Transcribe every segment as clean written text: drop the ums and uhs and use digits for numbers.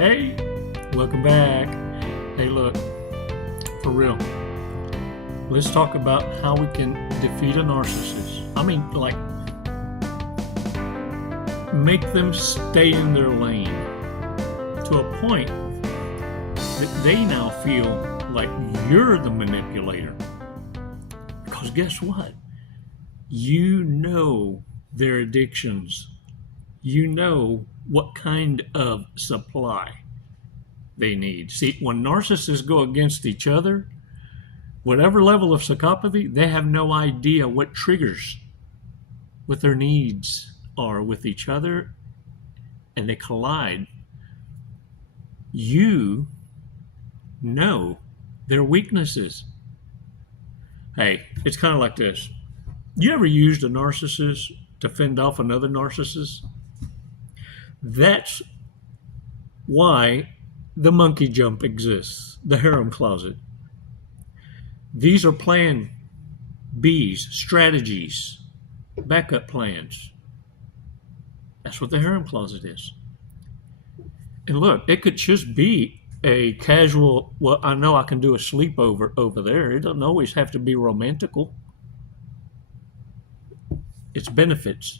Hey, welcome back. Hey, look, for real, let's talk about how we can defeat a narcissist. I mean, like, make them stay in their lane to a point that they now feel like you're the manipulator. Because guess what? You know their addictions. You know what kind of supply they need. See, when narcissists go against each other, whatever level of psychopathy, they have no idea what triggers, what their needs are with each other, and they collide. You know their weaknesses. Hey, it's kind of like this. You ever used a narcissist to fend off another narcissist? That's why the monkey jump exists, the harem closet. These are plan Bs, strategies, backup plans. That's what the harem closet is. And look, it could just be a casual, well, I know I can do a sleepover over there. It doesn't always have to be romantical. It's benefits.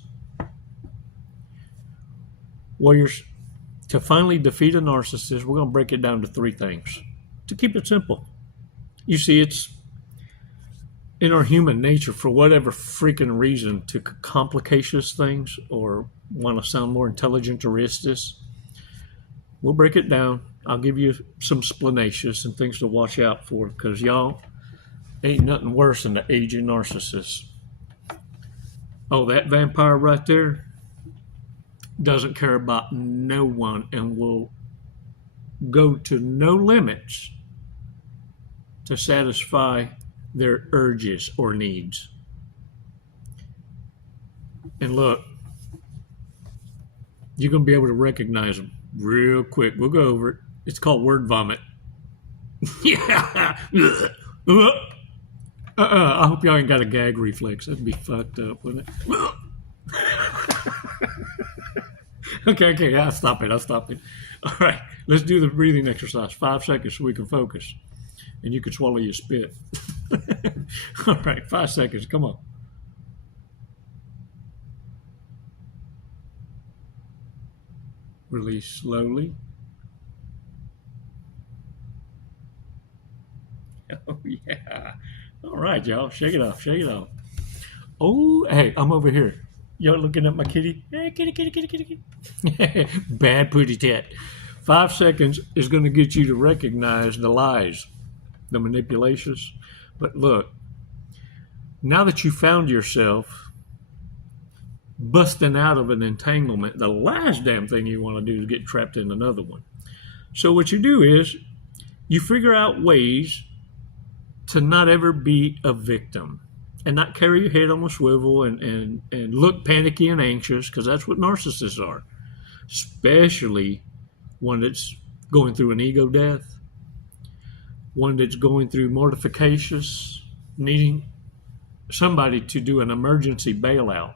Warriors, to finally defeat a narcissist, we're going to break it down to three things. To keep it simple. You see, it's in our human nature, for whatever freaking reason, to complicatious things or want to sound more intelligent or this. We'll break it down. I'll give you some explanations and things to watch out for, because y'all ain't nothing worse than the aging narcissist. Oh, that vampire right there doesn't care about no one and will go to no limits to satisfy their urges or needs. And look, you're going to be able to recognize them real quick. We'll go over it. It's called word vomit. Yeah. I hope y'all ain't got a gag reflex. That'd be fucked up, wouldn't it? Okay, I'll stop it. All right, let's do the breathing exercise. 5 seconds so we can focus. And you can swallow your spit. All right, 5 seconds. Come on. Release slowly. Oh, yeah. All right, y'all. Shake it off. Oh, hey, I'm over here. Y'all looking at my kitty? Hey, kitty. Bad pooty tat. 5 seconds is going to get you to recognize the lies, the manipulations. But look, now that you found yourself busting out of an entanglement, the last damn thing you want to do is get trapped in another one. So what you do is you figure out ways to not ever be a victim and not carry your head on a swivel and look panicky and anxious, because that's what narcissists are, especially one that's going through an ego death, one that's going through mortifications, needing somebody to do an emergency bailout.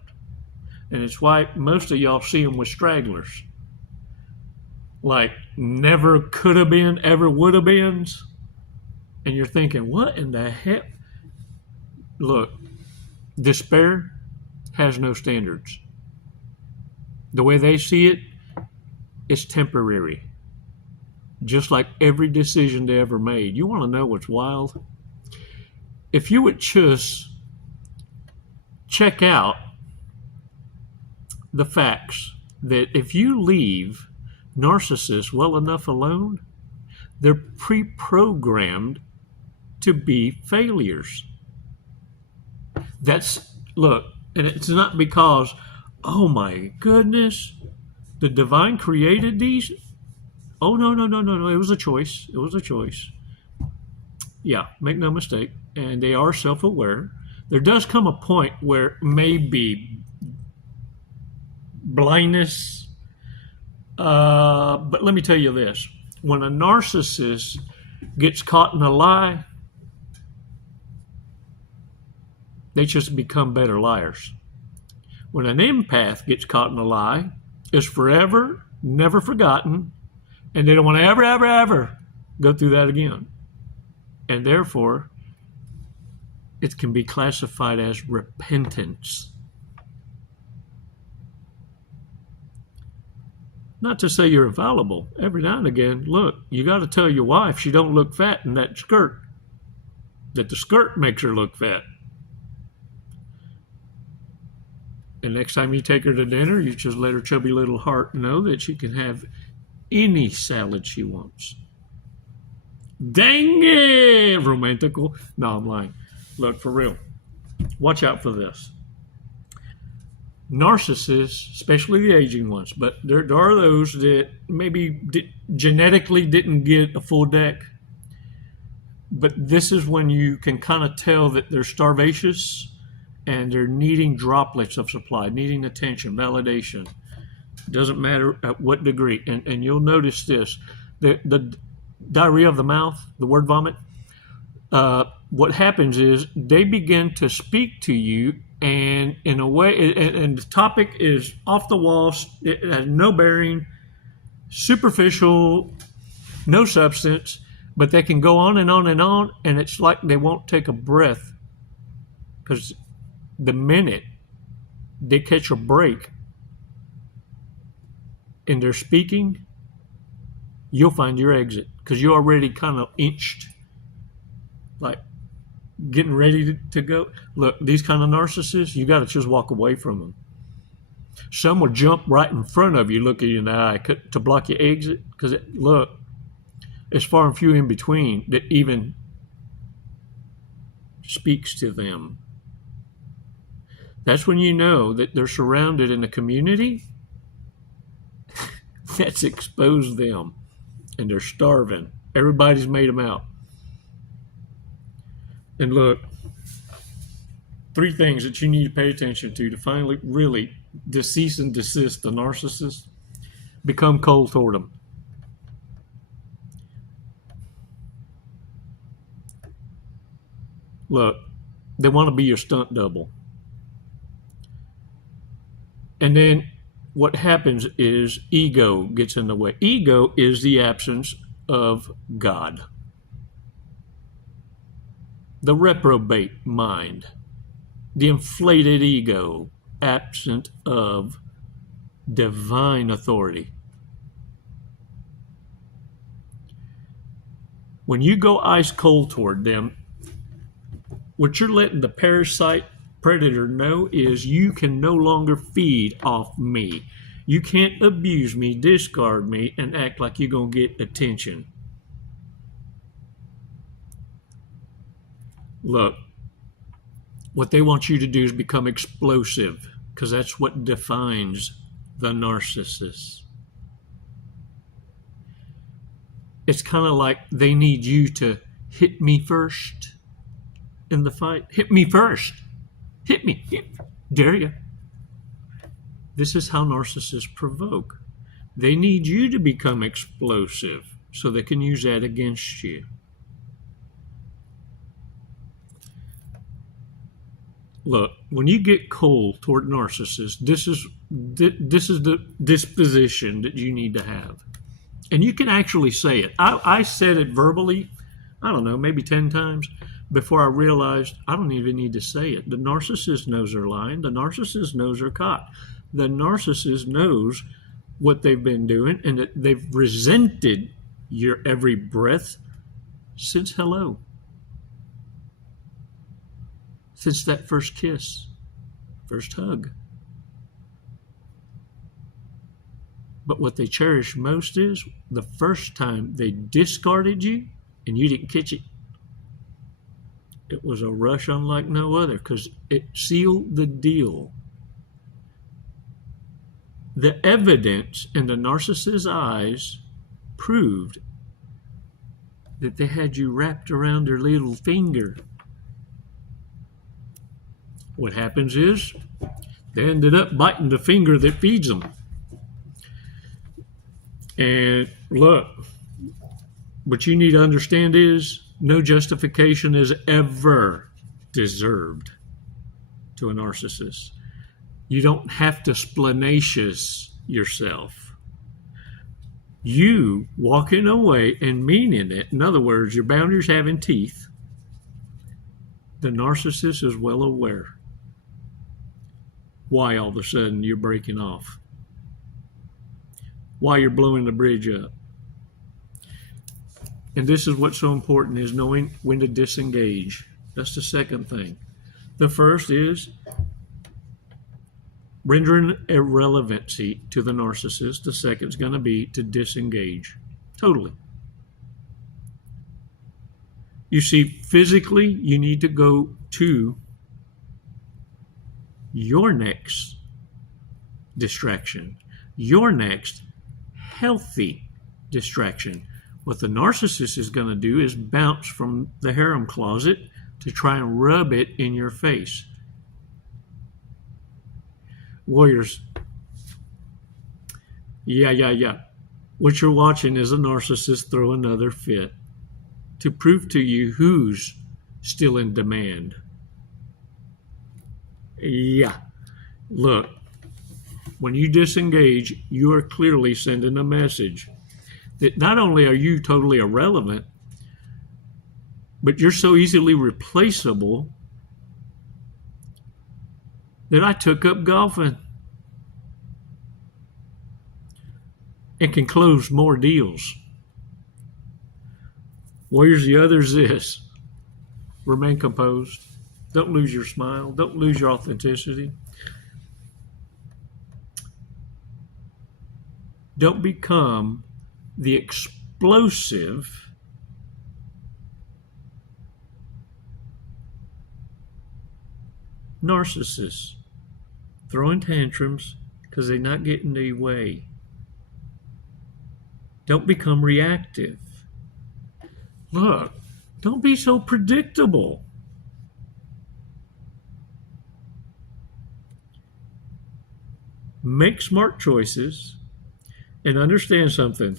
And it's why most of y'all see them with stragglers, like never could have been, ever would have been. And you're thinking, what in the heck? Look, despair has no standards. The way they see it, it's temporary. Just like every decision they ever made. You want to know what's wild? If you would just check out the facts that if you leave narcissists well enough alone, they're pre-programmed to be failures. Look, and it's not because, oh my goodness, the divine created these. Oh, no. It was a choice. Yeah, make no mistake. And they are self-aware. There does come a point where maybe blindness, but let me tell you this. When a narcissist gets caught in a lie, they just become better liars. When an empath gets caught in a lie, is forever, never forgotten, And they don't want to ever, ever, ever go through that again. And therefore, it can be classified as repentance. Not to say you're infallible. Every now and again, look, you got to tell your wife she don't look fat in that skirt, that the skirt makes her look fat. And next time you take her to dinner, you just let her chubby little heart know that she can have any salad she wants. Dang it! Romantical. No, I'm lying. Look, for real. Watch out for this. Narcissists, especially the aging ones, but there are those that maybe genetically didn't get a full deck. But this is when you can kind of tell that they're starvacious and they're needing droplets of supply, needing attention, validation. Doesn't matter at what degree. And you'll notice this. The diarrhea of the mouth, the word vomit, what happens is they begin to speak to you, and in a way, and the topic is off the wall, it has no bearing, superficial, no substance, but they can go on and on and on, and it's like they won't take a breath, because the minute they catch a break and they're speaking, you'll find your exit, because you're already kind of inched, like getting ready to go. Look, these kind of narcissists, you got to just walk away from them. Some will jump right in front of you, look at you in the eye to block your exit, because look, it's far and few in between that even speaks to them. That's when you know that they're surrounded in a community that's exposed them, and they're starving. Everybody's made them out. And look, 3 things that you need to pay attention to finally really cease and desist the narcissist. Become cold toward them. Look, they want to be your stunt double. And then what happens is ego gets in the way. Ego is the absence of God. The reprobate mind, the inflated ego, absent of divine authority. When you go ice cold toward them, what you're letting the parasite predator know is you can no longer feed off me. You can't abuse me, discard me, and act like you're going to get attention. Look, what they want you to do is become explosive, because that's what defines the narcissist. It's kind of like they need you to hit me first in the fight. Hit me first. Hit me. Dare you. This is how narcissists provoke. They need you to become explosive so they can use that against you. Look, when you get cold toward narcissists, this is the disposition that you need to have. And you can actually say it. I said it verbally, I don't know, maybe 10 times before I realized I don't even need to say it. The narcissist knows they're lying. The narcissist knows they're caught. The narcissist knows what they've been doing and that they've resented your every breath since hello. Since that first kiss, first hug. But what they cherish most is the first time they discarded you and you didn't catch it. It was a rush unlike no other because it sealed the deal. The evidence in the narcissist's eyes proved that they had you wrapped around their little finger. What happens is they ended up biting the finger that feeds them. And look, what you need to understand is no justification is ever deserved to a narcissist. You don't have to splenacious yourself. You walking away and meaning it, in other words, your boundaries having teeth, the narcissist is well aware why all of a sudden you're breaking off, why you're blowing the bridge up. And this is what's so important, is knowing when to disengage. That's the second thing. The first is rendering irrelevancy to the narcissist. The second is going to be to disengage totally. You see, physically, you need to go to your next distraction, your next healthy distraction. What the narcissist is going to do is bounce from the harem closet to try and rub it in your face. Warriors, yeah. What you're watching is a narcissist throw another fit to prove to you who's still in demand. Yeah, look, when you disengage, you are clearly sending a message that not only are you totally irrelevant, but you're so easily replaceable that I took up golfing and can close more deals. Warriors, the other is this: remain composed. Don't lose your smile. Don't lose your authenticity. Don't become the explosive narcissist, throwing tantrums because they're not getting their way. Don't become reactive. Look, don't be so predictable. Make smart choices and understand something.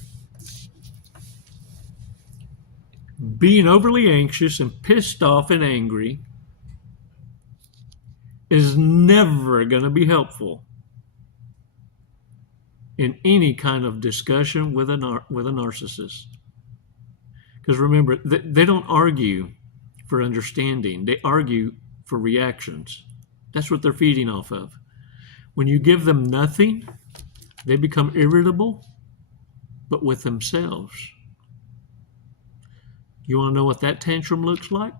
Being overly anxious and pissed off and angry is never going to be helpful in any kind of discussion with a narcissist. Because remember, they don't argue for understanding. They argue for reactions. That's what they're feeding off of. When you give them nothing, they become irritable, but with themselves. You want to know what that tantrum looks like?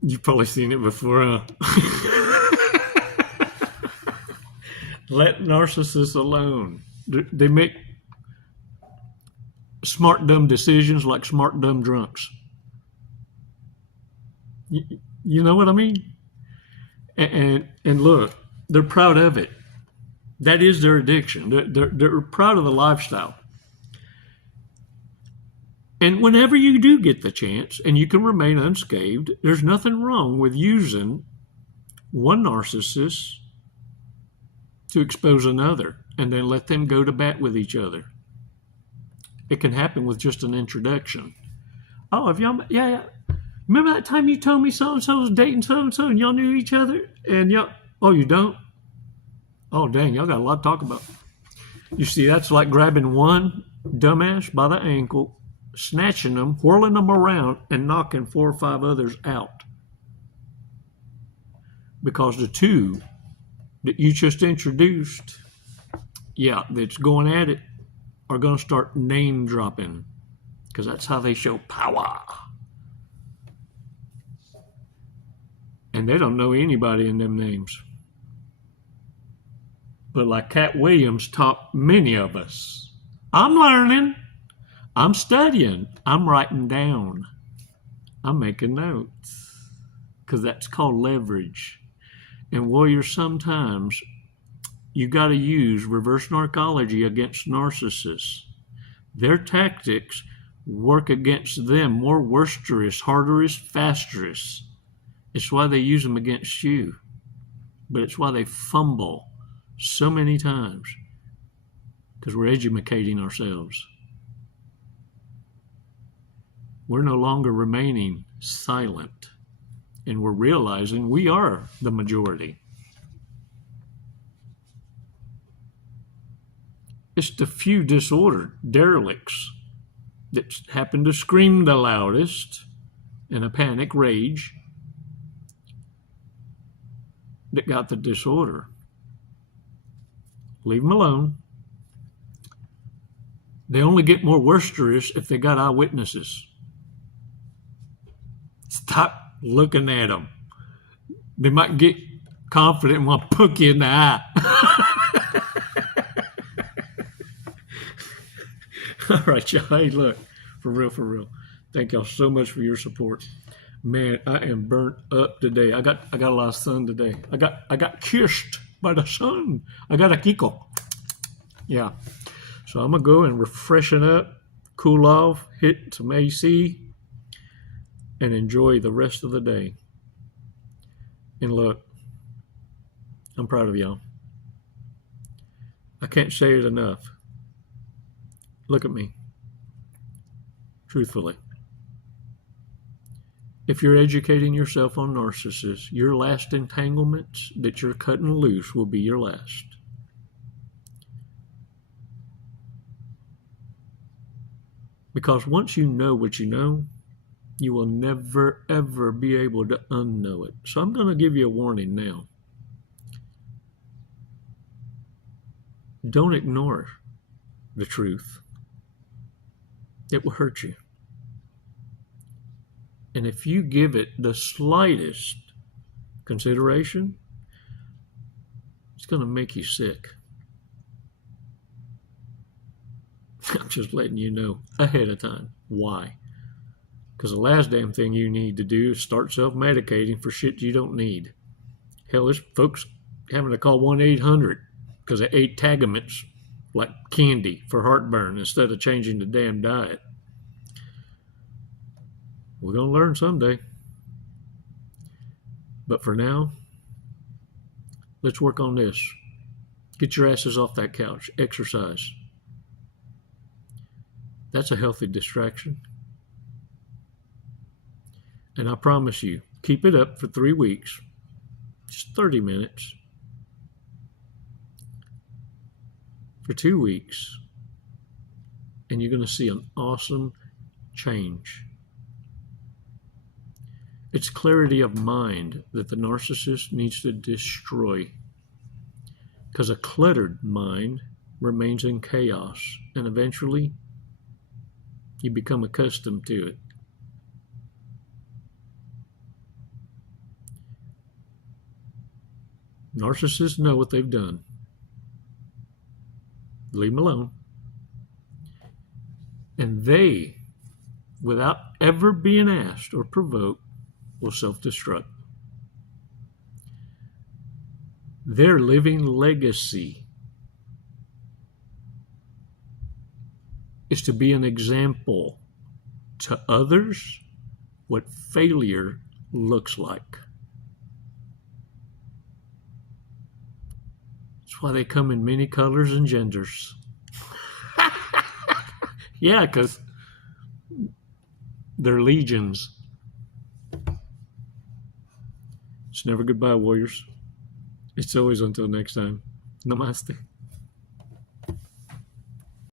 You've probably seen it before, huh? Let narcissists alone. They make smart, dumb decisions like smart, dumb drunks. You know what I mean? And look, they're proud of it. That is their addiction. They're proud of the lifestyle. And whenever you do get the chance and you can remain unscathed, there's nothing wrong with using one narcissist to expose another and then let them go to bat with each other. It can happen with just an introduction. Oh, have y'all, yeah. Remember that time you told me so-and-so was dating so-and-so and y'all knew each other? And y'all, oh, you don't? Oh, dang, y'all got a lot to talk about. You see, that's like grabbing one dumbass by the ankle, snatching them, whirling them around, and knocking 4 or 5 others out. Because the two that you just introduced, that's going at it, are going to start name dropping. Because that's how they show power. And they don't know anybody in them names. But like Cat Williams taught many of us, I'm learning, I'm studying, I'm writing down, I'm making notes. Because that's called leverage. And warriors, sometimes you got to use reverse narcology against narcissists. Their tactics work against them more worsterous, harderous, fasterous. It's why they use them against you. But it's why they fumble so many times. Because we're educating ourselves. We're no longer remaining silent. And we're realizing we are the majority. It's the few disordered derelicts that happen to scream the loudest in a panic rage that got the disorder. Leave them alone. They only get more boisterous if they got eyewitnesses. Stop looking at them. They might get confident and want to poke you in the eye. All right, y'all. Hey, look, for real. Thank y'all so much for your support. Man, I am burnt up today. I got a lot of sun today. I got kissed by the sun. I got a Kiko. Yeah. So I'm gonna go and refreshen up, cool off, hit some AC, and enjoy the rest of the day. And look, I'm proud of y'all. I can't say it enough. Look at me. Truthfully. If you're educating yourself on narcissists, your last entanglements that you're cutting loose will be your last. Because once you know what you know, you will never, ever be able to unknow it. So I'm going to give you a warning now. Don't ignore the truth. It will hurt you. And if you give it the slightest consideration, it's going to make you sick. I'm just letting you know ahead of time. Why? Because the last damn thing you need to do is start self-medicating for shit you don't need. Hell, there's folks having to call 1-800 because they ate Tagaments like candy for heartburn instead of changing the damn diet. We're going to learn someday. But for now, let's work on this. Get your asses off that couch. Exercise. That's a healthy distraction. And I promise you, keep it up for 3 weeks. Just 30 minutes. For 2 weeks. And you're going to see an awesome change. It's clarity of mind that the narcissist needs to destroy. Because a cluttered mind remains in chaos. And eventually, you become accustomed to it. Narcissists know what they've done. Leave them alone. And they, without ever being asked or provoked, will self-destruct. Their living legacy is to be an example to others what failure looks like. That's why they come in many colors and genders. Yeah, because they're legions. It's never goodbye, warriors. It's always until next time. Namaste.